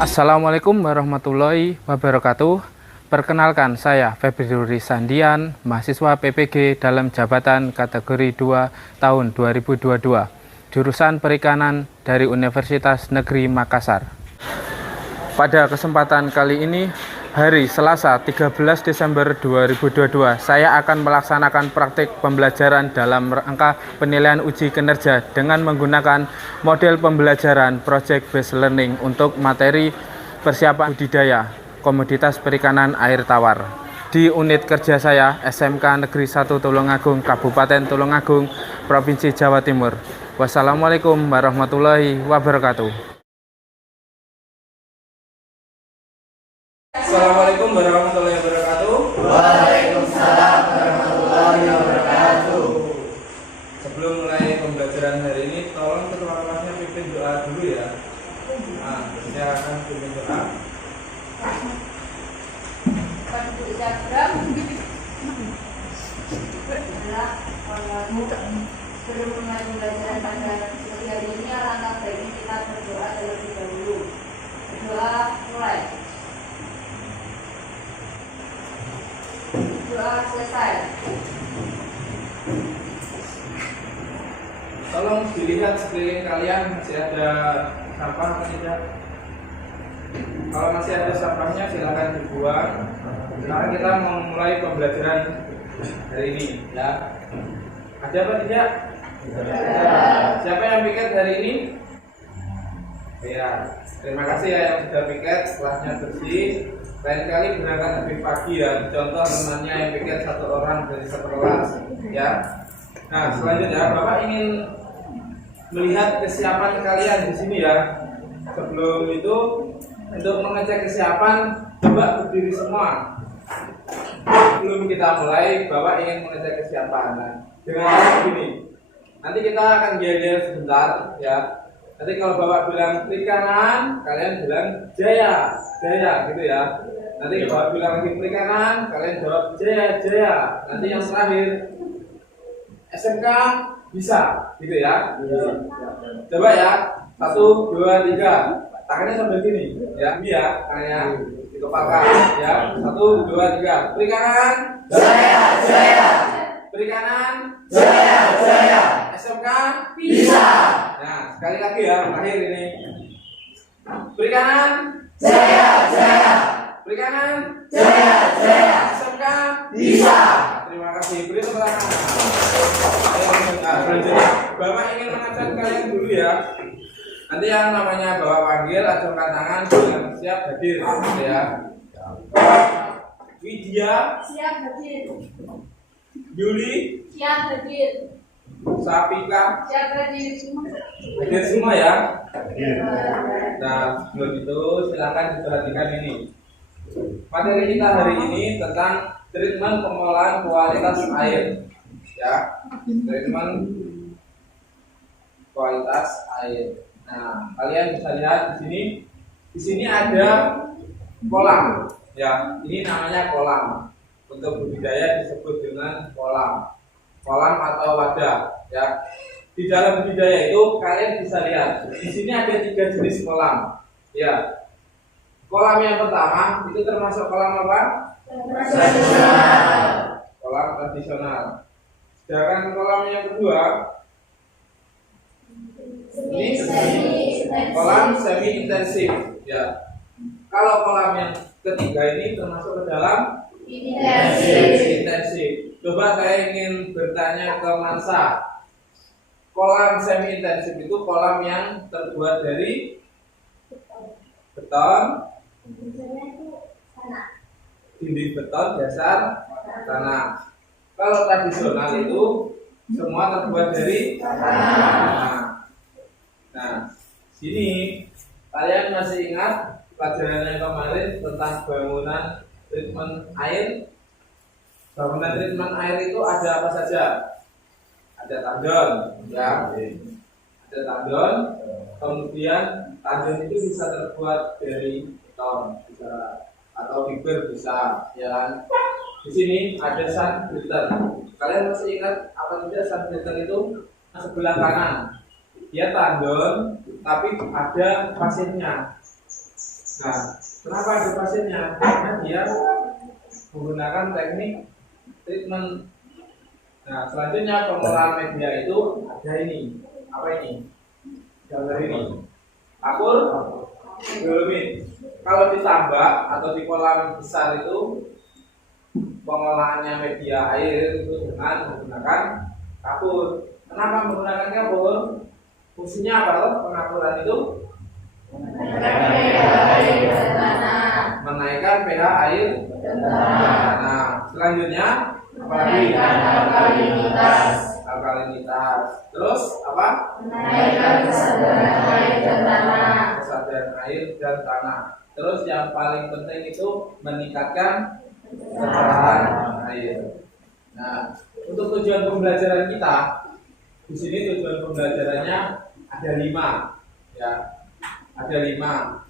Assalamualaikum warahmatullahi wabarakatuh. Perkenalkan, saya Febri Sandian, mahasiswa PPG dalam jabatan kategori 2 tahun 2022, jurusan Perikanan dari Universitas Negeri Makassar. Pada kesempatan kali ini, hari Selasa 13 Desember 2022, saya akan melaksanakan praktik pembelajaran dalam rangka penilaian uji kinerja dengan menggunakan model pembelajaran Project Based Learning untuk materi persiapan budidaya komoditas perikanan air tawar di unit kerja saya SMK Negeri 1 Tulungagung, Kabupaten Tulungagung, Provinsi Jawa Timur. Wassalamualaikum warahmatullahi wabarakatuh. Assalamualaikum warahmatullahi wabarakatuh. Waalaikumsalam warahmatullahi wabarakatuh. Sebelum mulai pembelajaran hari ini, tolong ketua kelasnya pimpin doa dulu ya. Nah, saya akan pimpin doa. Sebelum mulai pembelajaran pada sesi hari ini, alangkah baiknya kita berdoa terlebih dahulu. Berdoa mulai. Doa selesai. Tolong dilihat sekeliling kalian masih ada sampah atau tidak. Kalau masih ada sampahnya silakan dibuang. Sekarang kita mau mulai pembelajaran hari ini ya. Ada apa tidak? Siapa yang piket hari ini? Ya, terima kasih ya yang sudah piket, kelasnya bersih. Lain kali berangkat lebih pagi ya. Contoh temannya yang piket satu orang dari satu kelas ya. Nah, selanjutnya Bapak ingin melihat kesiapan kalian di sini ya. Sebelum itu, untuk mengecek kesiapan, coba berdiri semua. Sebelum kita mulai, Bapak ingin mengecek kesiapan. Nah, dengan cara begini, nanti kita akan gel sebentar ya. Nanti kalau Bapak bilang klik kanan, kalian bilang jaya, jaya gitu ya. Nanti kalau Bapak bilang lagi klik kanan, kalian jawab jaya, jaya. Nanti yang terakhir SMK bisa, gitu ya. Coba ya, 1, 2, 3. Tangannya sambil gini, ya. Ini ya, tangannya dikepalkan, ya. 1, 2, 3. Klik kanan, Jaya, jaya, klik kanan, jaya, jaya, SMK bisa. Nah, sekali lagi ya, terakhir ini. Klik kanan, Jaya, jaya, klik kanan, jaya, jaya, SMK bisa. Terima kasih. Beri tepuk tangan. Nah, selanjutnya, Bapak ingin mengajak kalian dulu ya. Nanti yang namanya Bapak panggil, acungkan tangan, dengan siap hadir, gitu ya. Widya, Siap hadir. Yuli, Siap hadir. Sapika, Siap hadir. hadir semua ya. Nah, sebelum itu silakan diperhatikan ini. Materi kita hari ini tentang treatment pengolahan kualitas air, ya. Treatment kualitas air. Nah, kalian bisa lihat di sini. Di sini ada kolam, ya. Ini namanya kolam. Untuk budidaya disebut dengan kolam. Kolam atau wadah, ya. Di dalam budidaya itu kalian bisa lihat. Di sini ada 3 jenis kolam, ya. Kolam yang pertama itu termasuk kolam apa? Kolam tradisional. Sedangkan kolam yang kedua ini kolam semi intensif, ya. Kalau kolam yang ketiga ini termasuk ke dalam intensif. Coba saya ingin bertanya ke Mansa. Kolam semi intensif itu kolam yang terbuat dari beton, dinding beton, dasar tanah. Kalau tradisional itu semua terbuat dari tanah. Nah, sini kalian masih ingat pelajaran yang kemarin tentang bangunan treatment air? Bangunan treatment air itu ada apa saja? Ada tandon, ya. Ada tandon. Kemudian tandon itu bisa terbuat dari beton, bisa atau fiber bisa, ya kan? Di sini ada sun filter. Kalian masih ingat apa tidak sun filter itu? Sebelah kanan dia tandon tapi ada pasirnya. Nah, kenapa ada pasiennya? Karena dia menggunakan teknik treatment. Nah, selanjutnya pengolahan media itu ada ini. Apa ini? Gambar ini. Akur geomin. Kalau ditambah atau di kolam besar itu pengolahannya media air itu dengan menggunakan kapur. Kenapa menggunakan kapur? Fungsinya apa loh pengapuran itu? Menaikkan pH air. Nah, selanjutnya apalagi? Alkalinitas. Terus apa? Kesadaran air dan tanah. Terus yang paling penting itu meningkatkan ketahanan air. Nah, untuk tujuan pembelajaran kita di sini tujuan pembelajarannya ada 5, ya, ada 5.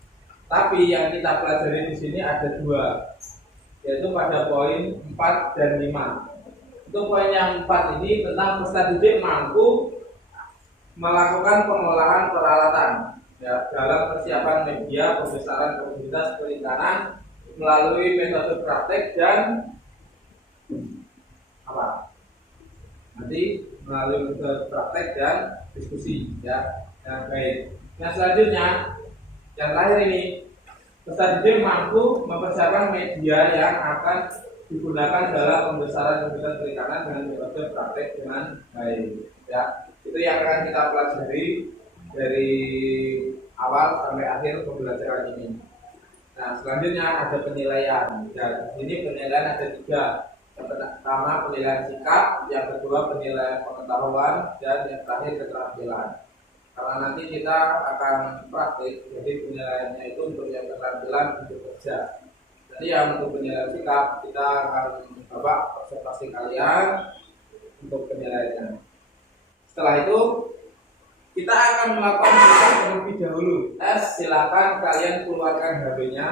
Tapi yang kita pelajari di sini ada 2, yaitu pada poin 4 dan 5. Untuk poin yang 4 ini tentang peserta didik mampu melakukan pengolahan peralatan, ya, dalam persiapan media pembesaran komunitas perikanan melalui metode praktek dan apa? Nanti melalui metode praktek dan diskusi, ya. Yang baik. Yang selanjutnya, yang terakhir ini, peserta didik mampu mempersiapkan media yang akan digunakan dalam pembesaran komunitas perikanan dengan metode praktek dengan baik, ya. Itu yang akan kita pelajari dari awal sampai akhir pembelajaran ini. Nah, selanjutnya ada penilaian. Ya, ini penilaian ada 3. Yang pertama penilaian sikap, yang kedua penilaian pengetahuan, dan yang terakhir keterampilan. Karena nanti kita akan praktik, jadi penilaiannya itu untuk yang keterampilan untuk kerja. Jadi yang untuk penilaian sikap kita akan coba observasi kalian untuk penilaiannya. Setelah itu kita akan melakukan tes terlebih dahulu. Tes, silakan kalian keluarkan HP-nya.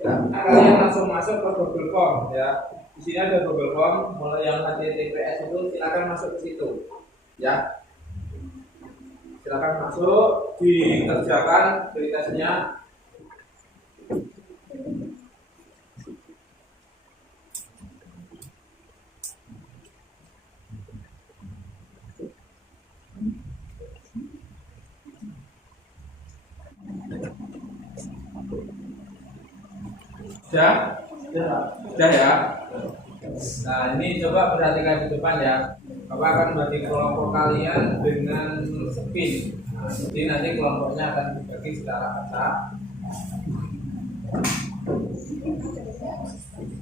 Ya, kalian langsung masuk ke Google Form, ya. Di sini ada Google Form, mulai yang HTTPS itu silakan masuk ke situ, ya. Silakan masuk, dikerjakan tesnya. Sudah ya. Nah, ini coba perhatikan di depan ya. Bapak akan bagi kelompok kalian dengan spin. Nah, jadi nanti kelompoknya akan dibagi secara acak.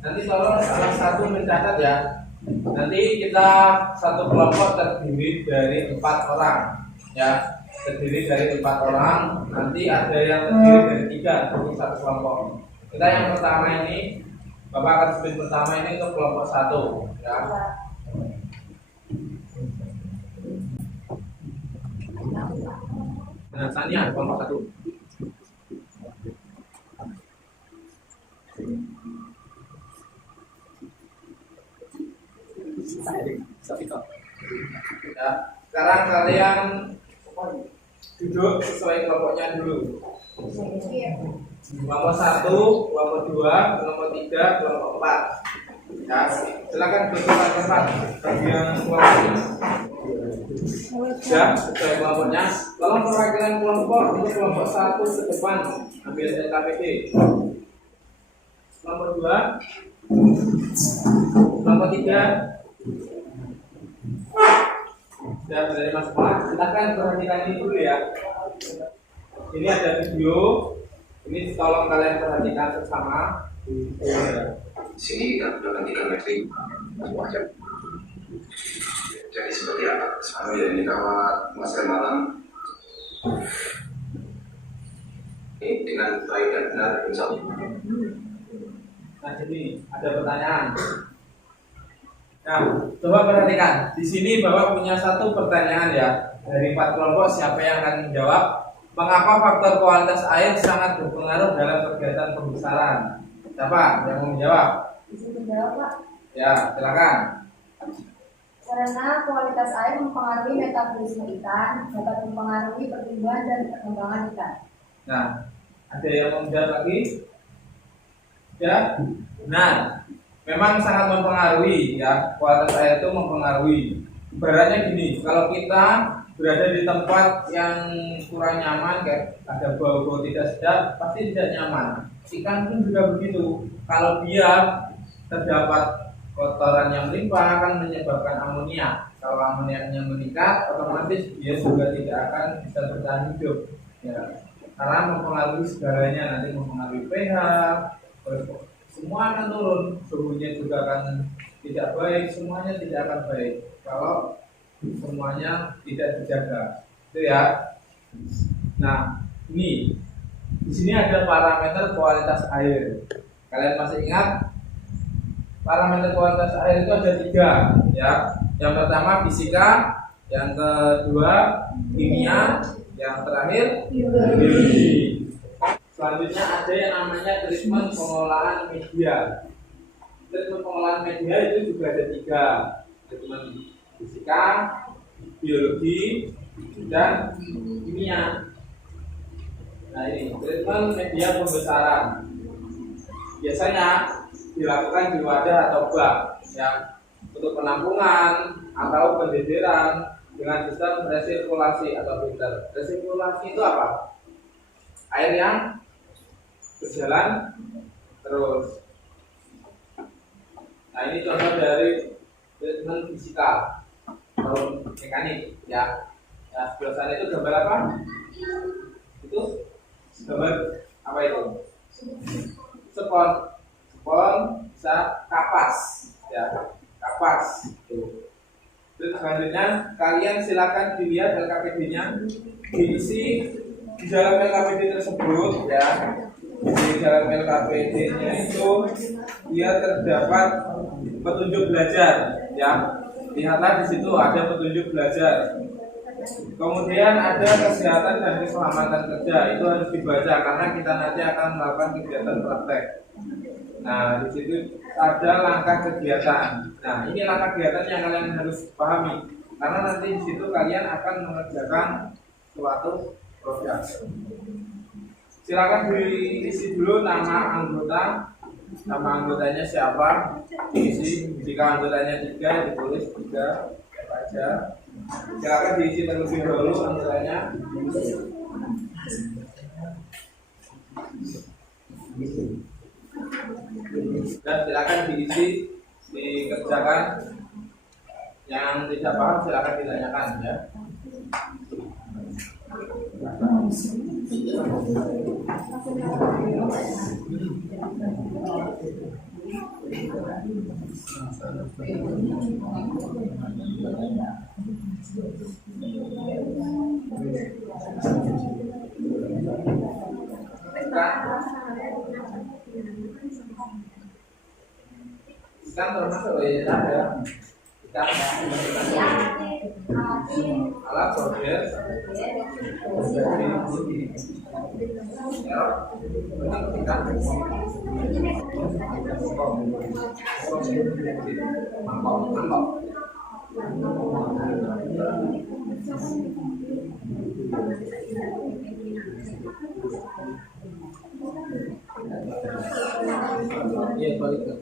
Nanti tolong salah satu mencatat ya. Nanti kita satu kelompok terdiri dari 4 orang, ya. Terdiri dari 4 orang. Nanti ada yang terdiri dari 3 untuk satu kelompok. Kita yang pertama ini, Bapak akan spin pertama ini untuk kelompok 1, ya. Nah, Sania kelompok 1. Ya, sekarang kalian duduk sesuai kelompoknya dulu. Kelompok 1, kelompok 2, kelompok 3, kelompok 4. Ya, silakan duduk ke tempat bagian kelompoknya. Ya, sesuai kelompoknya. Tolong perwakilan kelompok untuk kelompok 1 ke depan ambil SKPD. Kelompok 2, kelompok 3. Sudah dari Mas Pak, silakan perhatikan ini dulu ya. Ini ada video. Ini tolong kalian perhatikan bersama. Sini kita perhatikan metrik macam. Jadi seperti apa? Sama ya ini kawat masker malam. Ini dengan baik dan benar insya Allah. Nah, jadi ada pertanyaan. Nah, coba perhatikan. Di sini Bapak punya satu pertanyaan ya. Dari 4 kelompok siapa yang akan menjawab? Mengapa faktor kualitas air sangat berpengaruh dalam kegiatan pembesaran? Siapa yang mau menjawab? Bisa menjawab, Pak. Ya, silakan. Karena kualitas air mempengaruhi metabolisme ikan, dapat mempengaruhi pertumbuhan dan perkembangan ikan. Nah, Ada yang mau menjawab lagi? Ya, nah, memang sangat mempengaruhi ya, kualitas air itu mempengaruhi. Ibaratnya gini, kalau kita berada di tempat yang kurang nyaman, kayak ada bau-bau tidak sedap, pasti tidak nyaman. Ikan pun juga begitu. Kalau dia terdapat kotoran yang melimpah akan menyebabkan amonia. Kalau amoniaknya meningkat, otomatis dia juga tidak akan bisa bertahan hidup. Ya, karena mempengaruhi segalanya, nanti mempengaruhi pH. Semua akan turun, suhunya juga akan tidak baik, semuanya tidak akan baik kalau semuanya tidak dijaga, itu ya. Nah, ini di sini ada parameter kualitas air. Kalian masih ingat? Parameter kualitas air itu ada 3, ya. Yang pertama fisika, yang kedua kimia, yang terakhir biologi. Selanjutnya ada yang namanya treatment pengolahan media. Treatment pengolahan media itu juga ada 3, treatment fisika, biologi, dan kimia. Nah ini treatment media pembesaran. Biasanya dilakukan di wadah atau bak yang untuk penampungan atau pendederan dengan sistem resirkulasi atau filter. Resirkulasi itu apa? Air yang berjalan terus. Nah ini contoh dari treatment fisikal atau mekanik ya. Nah sebelah sana itu gambar apa? Itu gambar apa itu? Spon. Spon bisa kapas ya, kapas. Tuh. Terus selanjutnya kalian silakan dilihat LKPD-nya, diisi di dalam LKPD tersebut ya. Di dalam LKPD-nya itu dia terdapat petunjuk belajar ya. Lihatlah di situ ada petunjuk belajar. Kemudian ada kesehatan dan keselamatan kerja, itu harus dibaca karena kita nanti akan melakukan kegiatan praktek. Nah, di situ ada langkah kegiatan. Nah, ini langkah kegiatan yang kalian harus pahami karena nanti di situ kalian akan mengerjakan suatu program. Silakan diisi dulu nama anggota, nama anggotanya siapa, diisi. Jika anggotanya 3, ditulis 3 aja. Silakan diisi terlebih dahulu anggotanya. Dan silakan diisi, dikerjakan. Yang tidak paham silakan ditanyakan ya. Ikan termasuk ya ada ikan alat border mangkok. Iya balik ke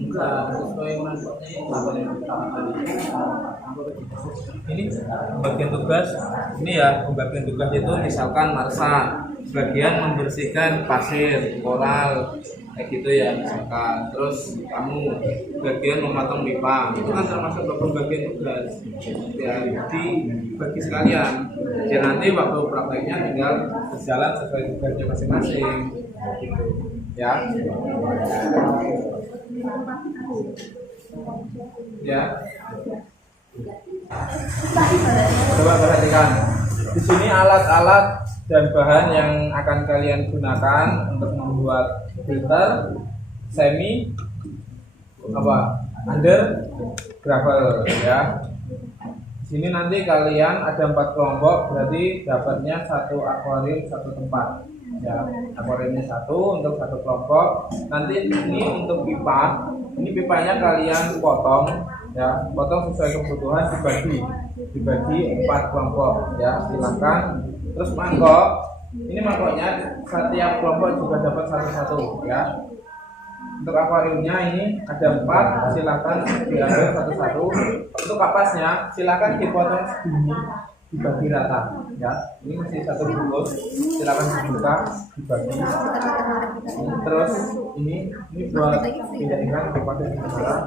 enggak sesuai mangkoknya ini bagian tugas ini ya. Pembagian tugas itu misalkan Marsa bagian membersihkan pasir koral kayak gitu ya misalkan, terus kamu bagian memotong pipa, itu kan termasuk pembagian tugas ya, dibagi sekalian ya. Nanti waktu prakteknya tinggal berjalan sesuai tugasnya masing-masing gitu ya. Ya, coba perhatikan di sini alat-alat dan bahan yang akan kalian gunakan untuk membuat filter semi under gravel ya. Di sini nanti kalian ada 4 kelompok, berarti dapatnya 1 akuarium 1 tempat ya. Akuariumnya 1 untuk 1 kelompok. Nanti ini untuk pipa, ini pipanya kalian potong Ya, potong sesuai kebutuhan, dibagi 4 kelompok. Ya, silakan. Terus mangkok, ini mangkoknya setiap kelompok juga dapat satu-satu. Ya, untuk akuariumnya ini ada 4, silakan diambil satu-satu. Untuk kapasnya silakan dipotong segini, dibagi rata. Ya, ini masih satu bungkus, silakan dibuka, dibagi. Terus ini buat pindah ikan dipakai di kamera.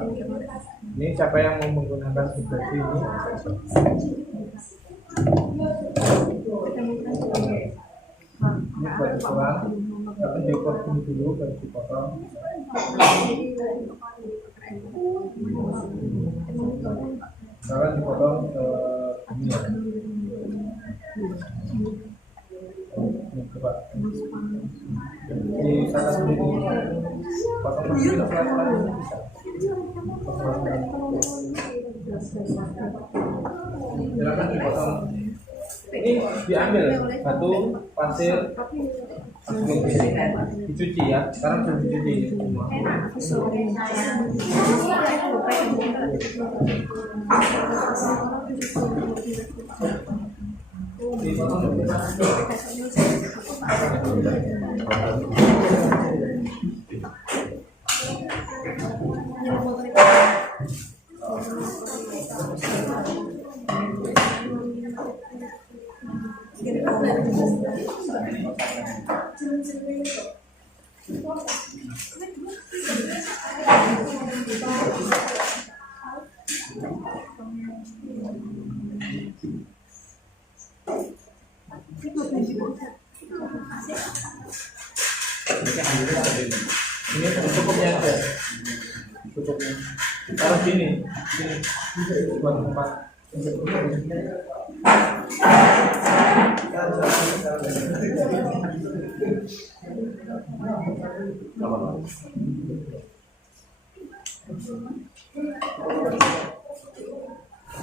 Ini siapa yang mau menggunakan seperti ini? Ini buat ukuran, tapi diukur dulu baru dipotong. Sekarang dipotong ini ya. Ini coba. Di sana sendiri. Potong sendiri pelan-pelan bisa. Silakan dipotong. Ini diambil batu, pasir, dicuci ya. Sekarang sudah dicuci semua. Ini cukupnya aja, cukupnya. Taruh sini buat tempat.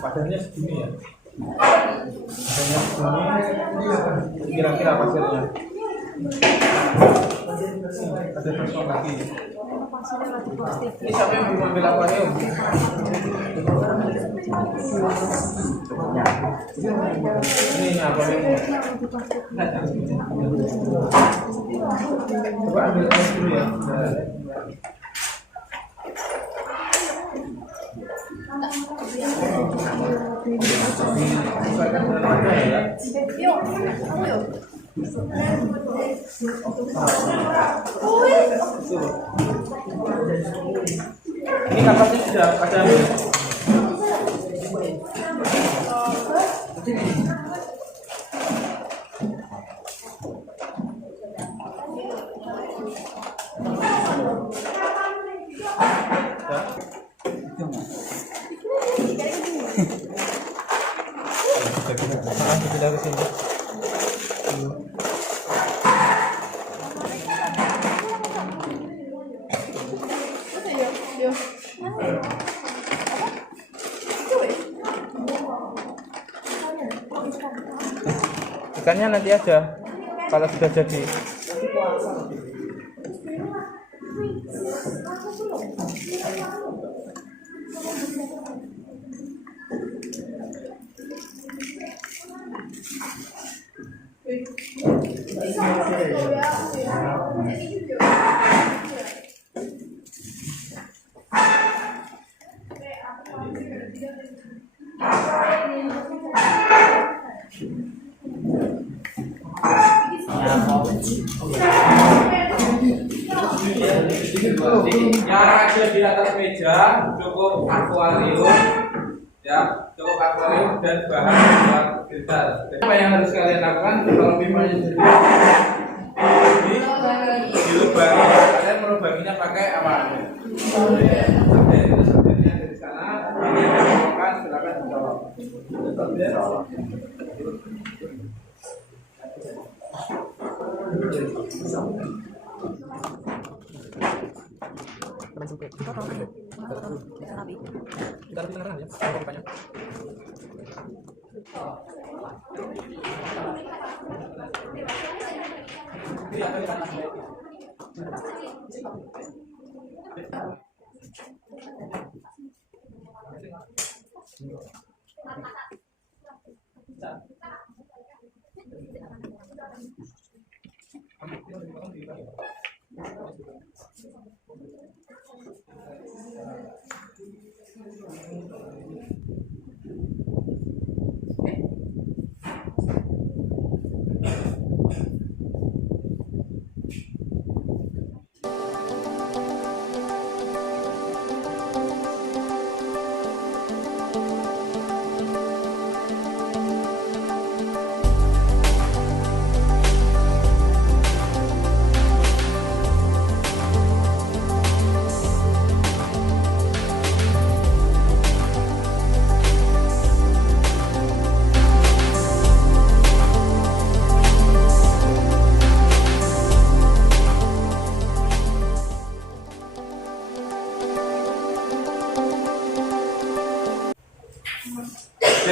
Pasirnya segini ya. Pasirnya segini. Kira-kira pasirnya. Ada kosong lagi. Ini siapa yang mau ambil akuarium? Ini akuarium. Coba ambil air dulu ya. Sesuaikan dengan wadah ya. Ini kapasnya sudah ada. Kita ke sini. Ikannya nanti aja kalau sudah jadi. Yang ada di atas meja cukup akuarium, ya, cukup akuarium dan bahan buat filter. Apa yang harus kalian lakukan kalau pimpanya dilubangi? Kalian melubanginya pakai apa? Oke, itu sebenarnya dari sana. Ini yang dilakukan, silakan dijawab. Oke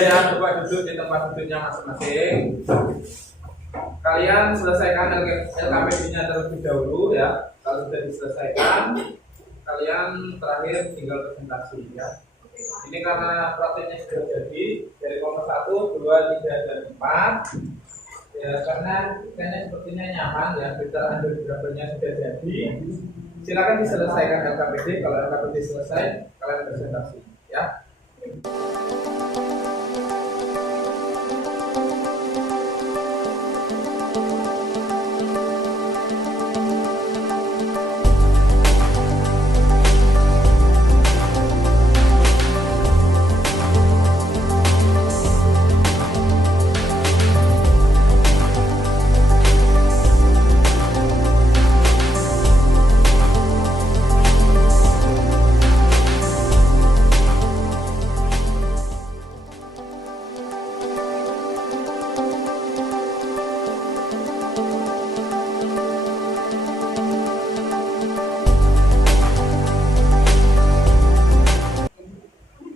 ya, coba duduk di tempat duduknya masing-masing. Kalian selesaikan LKPD-nya terlebih dahulu ya. Kalau sudah diselesaikan, kalian terakhir tinggal presentasi ya. Ini karena prakteknya sudah jadi dari kelompok 1, 2, 3, dan 4. Ya, karena kayaknya sepertinya nyaman ya, filter undergradernya sudah jadi. Silakan diselesaikan LKPD. Kalau LKPD selesai, kalian presentasi ya.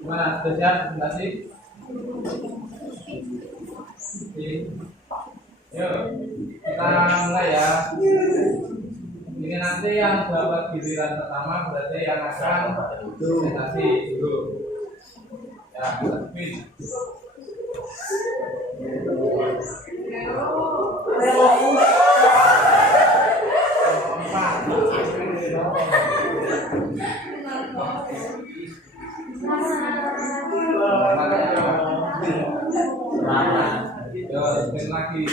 Gimana? Sudah siap presentasi? Yuk, kita mulai ya. Ini nanti yang dapat giliran pertama berarti yang akan presentasi dulu. Ya, speed. Yo, spin lagi.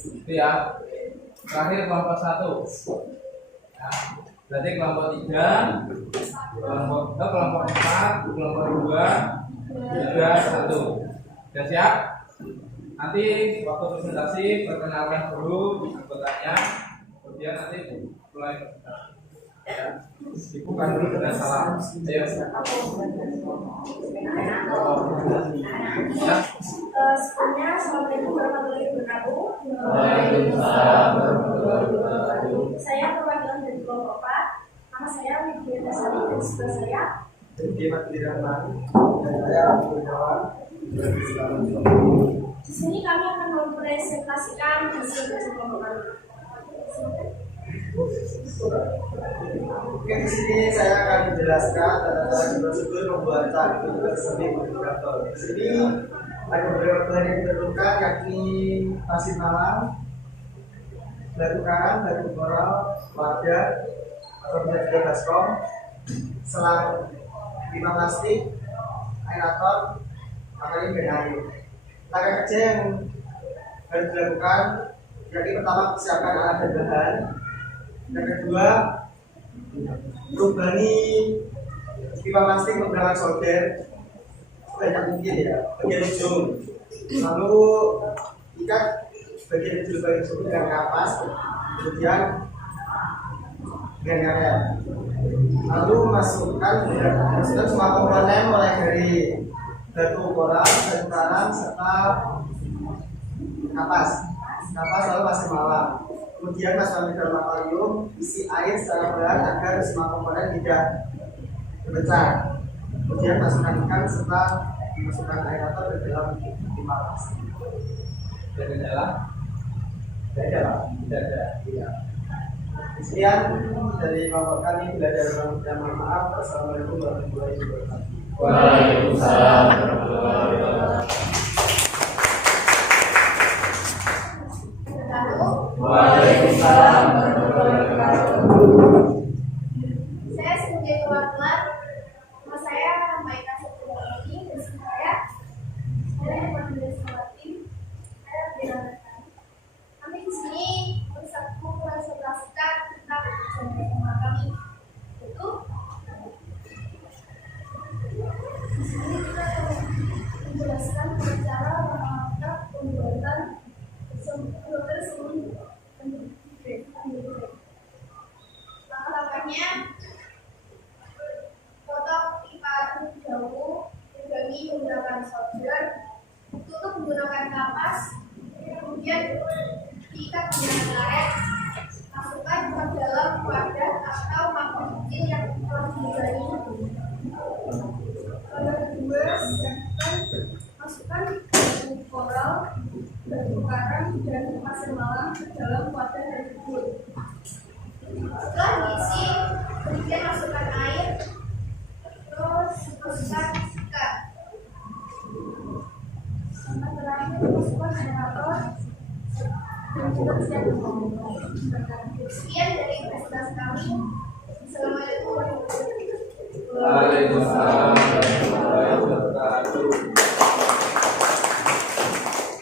Itu ya. Terakhir kelompok 1. Ya. Berarti kelompok 3, kelompok 4, kelompok 2, 3, 1. Sudah siap? Nanti waktu presentasi perkenalkan dulu anggotanya, kemudian nanti mulai presentasi. Ya. Dibuka dulu dengan salam. Ayo. Ya. Sebelumnya, Assalamualaikum warahmatullahi wabarakatuh. Saya perwakilan dari kelompok 4. Nama saya Widya Dasari dan sebelah saya di sini kami akan mempresentasikan hasil kerja kelompok kami. Oke, di sini saya akan menjelaskan tata-tata prosedur membuat satu semi modulator. Di sini ada beberapa bahan yang ditentukan, yakni pasir malam, batu karang, batu koral, wadah, atau bisa juga baskom, selang 5 plastik, aerator, akwarium dan air. Langkah kerja yang harus dilakukan, yakni pertama persiapkan alat dan bahan. Yang kedua, lubani pipa plastik menggunakan solder sebanyak mungkin ya, bagian ujung. Lalu ikat bagian ujung dengan kapas, kemudian bagian karet. Lalu masukkan semua komponen mulai dari batu bola, batu karang, serta kapas lalu pasir malam. Kemudian masukkan ke dalam akuarium, isi air secara perlahan agar semua komponen tidak berpecah. Kemudian masukkan ikan serta masukkan aerator ke dalam pipa las. Dari dalam. Tidak ada. Iya. Sekian dari kelompok kami. Bila ada yang mohon maaf. Assalamualaikum warahmatullahi wabarakatuh. Waalaikumsalam warahmatullahi wabarakatuh. Waalaikumsalam warahmatullahi wabarakatuh. Saya sebagai perwakilan nama saya Maika Supriyani dan saya dapat menjelaskan saya dilanjutkan. Kami di sini bersatu menjelaskan tentang bersama kami itu di sini kita menjelaskan cara mengatur pembuatan sebelum langkah-langkahnya potong pipa jauh, dibagi menggunakan solder, tutup menggunakan kapas, kemudian diikat dengan karet, masukkan ke dalam wadah atau mangkok kecil yang telah digani. Langkah kedua, masukkan batu koral, batu karang, dan pasir malam ke dalam wadah tersebut. Setelah diisi, kemudian masukkan air, terus masukkan ikan. Sampai terakhir masukkan aerator dan juga siap memotong. Sekian dari presentasi kami. Assalamualaikum warahmatullahi wabarakatuh. Waalaikumsalam warahmatullahi wabarakatuh.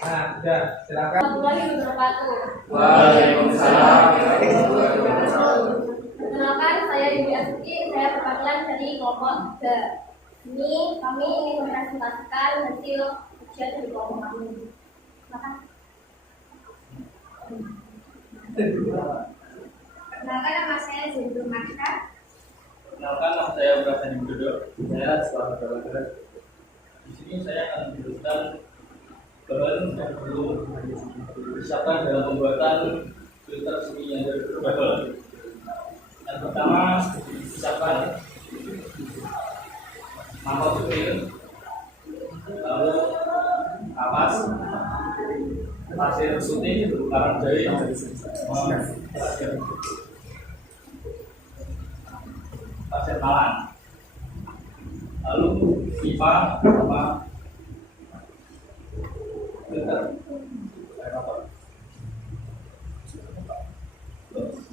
Nah, sudah, silakan. Warahmatullahi wabarakatuh. Waalaikumsalam warahmatullahi wabarakatuh. Perkenalkan, saya Dewi Astuti, saya perwakilan dari kelompok 3. Ini kami ingin mempresentasikan hasil ujian dari kelompok kami. Silakan. Perkenalkan, nama saya Zainul Marsha. Perkenalkan, nama saya Prasen Widodo. Saya sekolah kedokteran. Di sini saya akan menjelaskan bahan yang perlu disiapkan dalam pembuatan filter semi yang dari bubble. Yang pertama, disiapkan mangkok kecil, lalu kapas, pasir putih, karang jahit, pasir malam, lalu pipa sama filter aerator.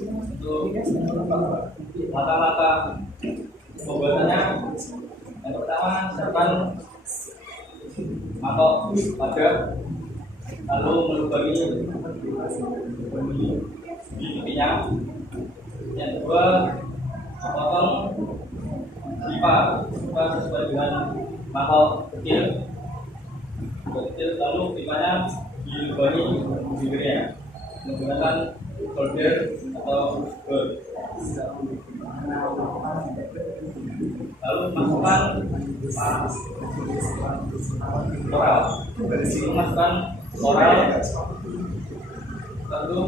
Untuk langkah-langkah pembuatannya, yang pertama siapkan mangkok wadah, lalu melubangi pipinya. Yang kedua, potong pipa sesuai dengan mangkok kecil, lalu pipanya dilubangi bibirnya menggunakan solder atau bor. Lalu masukkan koral. Dari sini masukkan koral, lalu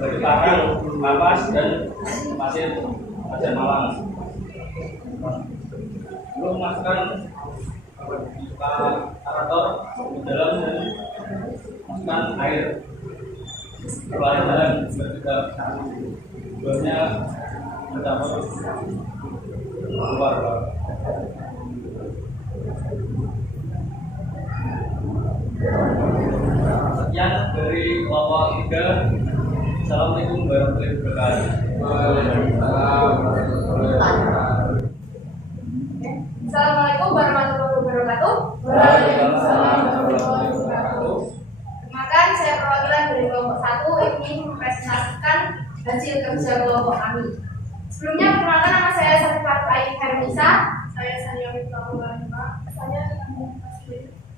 dari karang, kapas, dan pasir malam. Lalu masukkan aerator di dalam dan masukkan air perlahan-lahan ketika buahnya mencampur keluar. Sekian dari kelompok 3. Assalamualaikum warahmatullahi wabarakatuh. Waalaikumsalam warahmatullahi wabarakatuh. Assalamualaikum warahmatullahi wabarakatuh. Waalaikumsalam warahmatullahi wabarakatuh. Perkenalkan, saya perwakilan dari kelompok 1 ingin mempresentasikan hasil kerja kelompok kami. Sebelumnya, perkenalkan, nama saya Safifat Ain Hermisa. Saya Sania Witawati. Saya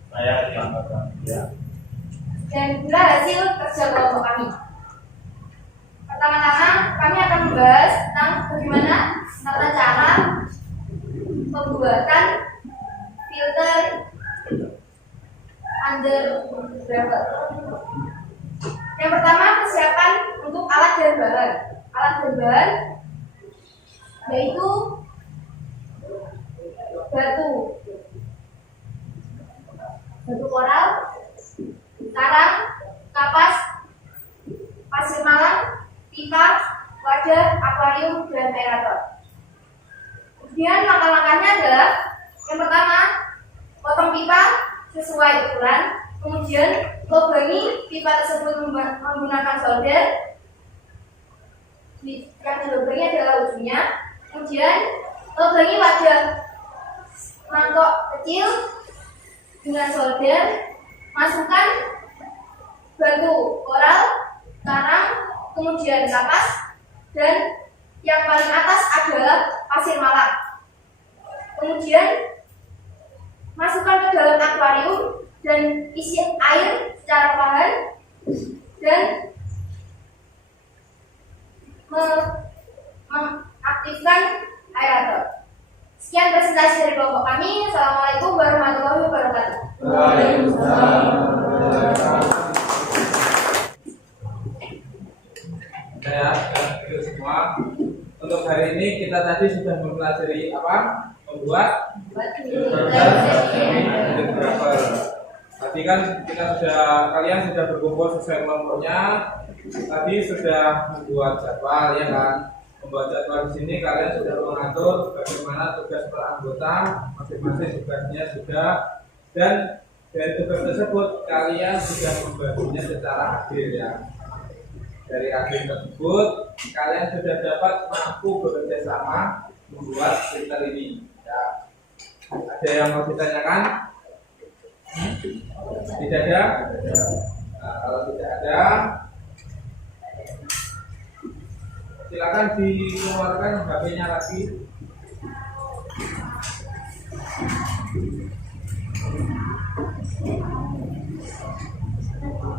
Saya diangkat. Ya. Dan inilah hasil kerja kelompok kami. Pertama-tama kami akan membahas tentang bagaimana tata cara pembuatan filter undergravel. Yang pertama, persiapan untuk alat dan bahan. Alat dan bahan yaitu batu koral, karang, kapas, pasir malam, pipa, wadah, akuarium, dan aerator. Kemudian langkah-langkahnya adalah yang pertama, potong pipa sesuai ukuran, kemudian lubangi pipa tersebut menggunakan solder. Yang dilubangi adalah ujungnya, kemudian lubangi wadah mangkok kecil dengan solder, masukkan batu koral, karang, kemudian kapas, dan yang paling atas adalah pasir malam. Kemudian masukkan ke dalam akuarium dan isi air secara perlahan dan mengaktifkan aerator. Sekian presentasi dari kelompok kami. Assalamualaikum warahmatullahi wabarakatuh. Ya, itu semua. Untuk hari ini kita tadi sudah mempelajari apa? Membuat undergravel. Tadi kan kalian sudah berkumpul sesuai kelompoknya. Tadi sudah membuat jadwal, ya kan? Membuat jadwal di sini kalian sudah mengatur bagaimana tugas per anggota, masing-masing tugasnya sudah, dan dari tugas tersebut kalian sudah membaginya secara adil, ya. Dari adil tersebut kalian sudah dapat mampu bekerja sama membuat filter ini, ya. Ada yang mau ditanyakan? Tidak ada? Nah, kalau tidak ada, silakan dikeluarkan HP-nya lagi.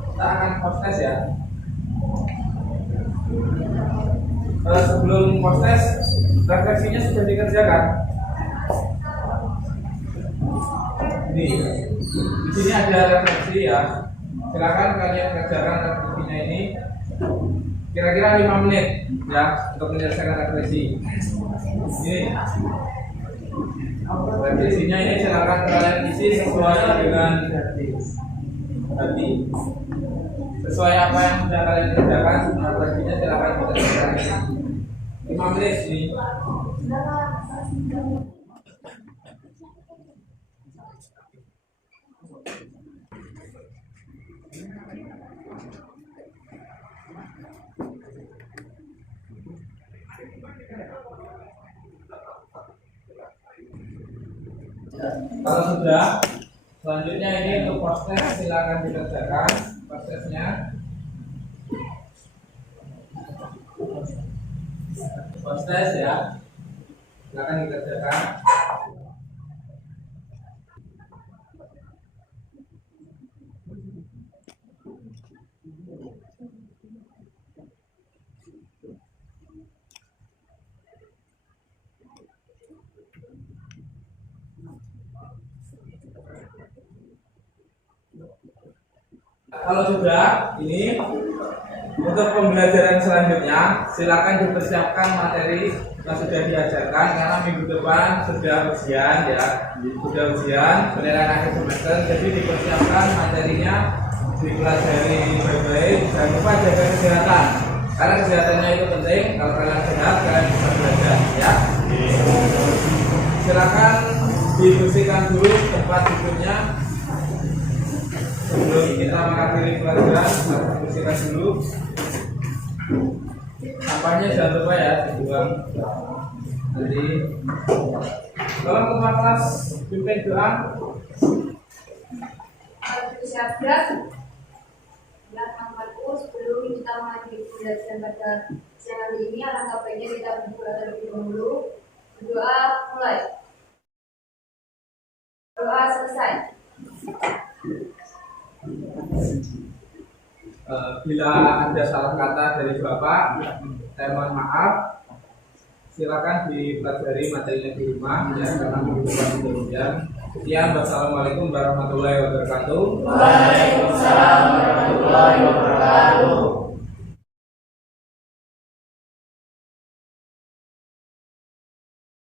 Kita akan post test, ya. Sebelum post test, refleksinya sudah dikerjakan. Ini, di sini ada refleksi, ya. Silakan kalian kerjakan refleksinya ini. Kira-kira 5 menit, ya, untuk menyelesaikan refleksi. Ini refleksinya ini silakan kalian isi sesuai dengan hati, sesuai apa yang sudah kalian kerjakan. Refleksinya silakan kita kerjakan 5 menit ini. Kalau sudah, selanjutnya ini untuk proses silakan dikerjakan prosesnya. Proses, ya, silakan dikerjakan. Kalau sudah, ini untuk pembelajaran selanjutnya silakan dipersiapkan materi yang sudah diajarkan karena minggu depan sudah ujian, ya, sudah ujian penilaian akhir semester. Jadi dipersiapkan materinya, dipelajari baik-baik. Jangan lupa jaga kesehatan karena kesehatannya itu penting. Kalau kalian sehat, kalian bisa belajar, ya. Silakan dibersihkan dulu tempat duduknya. Sebelum kita mengakhiri pelajaran, harus bersihkan dulu. Sampahnya jangan lupa, ya, dibuang. Jadi, tolong ketua kelas pimpin doa. Siap-siap. Ya, Tuhanku, sebelum kita mengakhiri pembelajaran pada siang hari ini, alangkah baiknya kita berdoa terlebih dahulu. Berdoa mulai. Doa selesai. Bila ada salah kata dari Bapak, saya mohon maaf. Silakan dipelajari materinya di rumah ya, karena membutuhkan demikian. Sekian, wassalamualaikum warahmatullahi wabarakatuh. Waalaikumsalam warahmatullahi wabarakatuh.